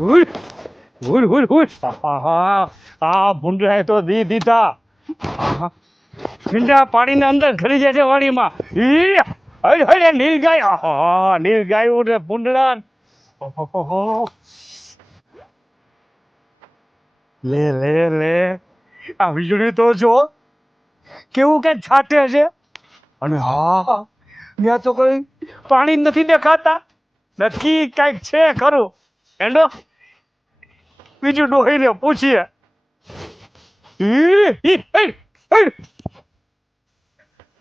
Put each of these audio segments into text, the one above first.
હુર હુર હુર હુર આ ભૂંડરાએ તો દી દીધા. આહા, ઠંડા પાણીને અંદર ઘરી જાય છે વાડીમાં. ઈ હઈ હઈ નીલ ગાય. આહા, નીલ ગાય ઉડે ભૂંડરા. ઓહોહો. લે લે લે, આ વીજળી તો જો કેવું કે છાટે છે. અને હા, ત્યાં તો કોઈ પાણી નથી દેખાતા. નક્કી કાંઈક છે ખરું. હેંડો બીજું ડોહીને પૂછીએ. ઈ, ઈ, હઈ, હઈ.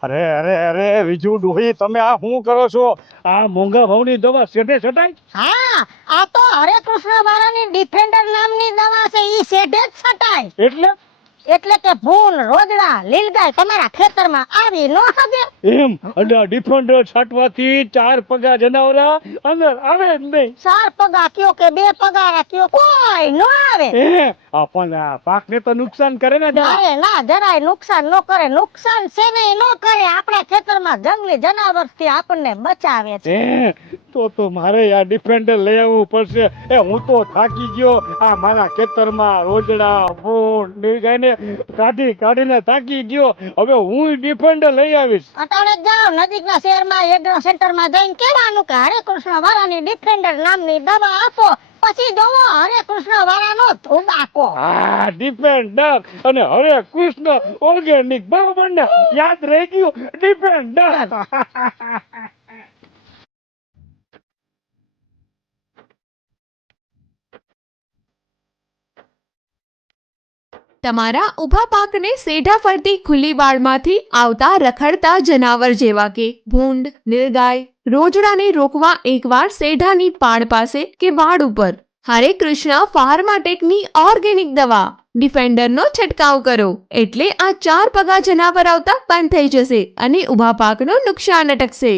અરે અરે અરે બીજું ડોહી, તમે આ શું કરો છો? આ મોંઘા ભાવની દવા શેઠે છટાય? હા, આ તો હરે કૃષ્ણ વાળાની ડિફેન્ડર નામની દવા છે, ઈ શેઢે જ છટાય. એટલે કે ભૂલ, રોજડા, લીલગાય તમારા ખેતરમાં આવી ન હગે. એમ અને આ ડિફેન્ડર છાંટવાથી 4 પગા જનાવરા અંદર આવે જ નહીં. 4 પગા કયો કે 2 પગા કયો, કોઈ ન આવે. પણ આ પાકને તો નુકસાન કરે ને. અરે ના, જરાય નુકસાન ન કરે. નુકસાન છે ને ન કરે. આપણા ખેતરમાં જંગલી જનાવરથી આપણને બચાવે છે. તો મારે આ ડિફેન્ડર લઈ આવવું પડશે. હું તો થાકી ગયો. આ મારા ખેતરમાં રોજડા ફૂલ નીલગાયને કાઢીને થાકી ગયો. હવે હું ડિફેન્ડર લઈ આવીશ. અટાણે જાવ નજીકના શહેરમાં એગ્રો સેન્ટરમાં જઈને કહેવાનું કે હરે કૃષ્ણ વાળાની ડિફેન્ડર નામની દવા આપો. પછી જોવો હરે કૃષ્ણ વાળાનો ધુબાકો. હા, ડિફેન્ડર અને હરે કૃષ્ણ ઓર્ગેનિક બરાબર ને? યાદ રહી ગયું, ડિફેન્ડર. તમારા ઊભા પાકને સેઢા ફરતી ખુલ્લી વાડમાંથી આવતા રખડતા જનાવર જેવા કે ભૂંડ, નીલગાય, રોજડાને રોકવા એકવાર સેઢાની પાડ પાસે કે વાડ ઉપર હરે કૃષ્ણ ફાર્માટેકની ઓર્ગેનિક દવા ડિફેન્ડરનો છંટકાવ કરો. એટલે આ 4 પગા જનાવર આવતા બંધ થઈ જશે અને ઊભા પાકનું નુકસાન અટકશે.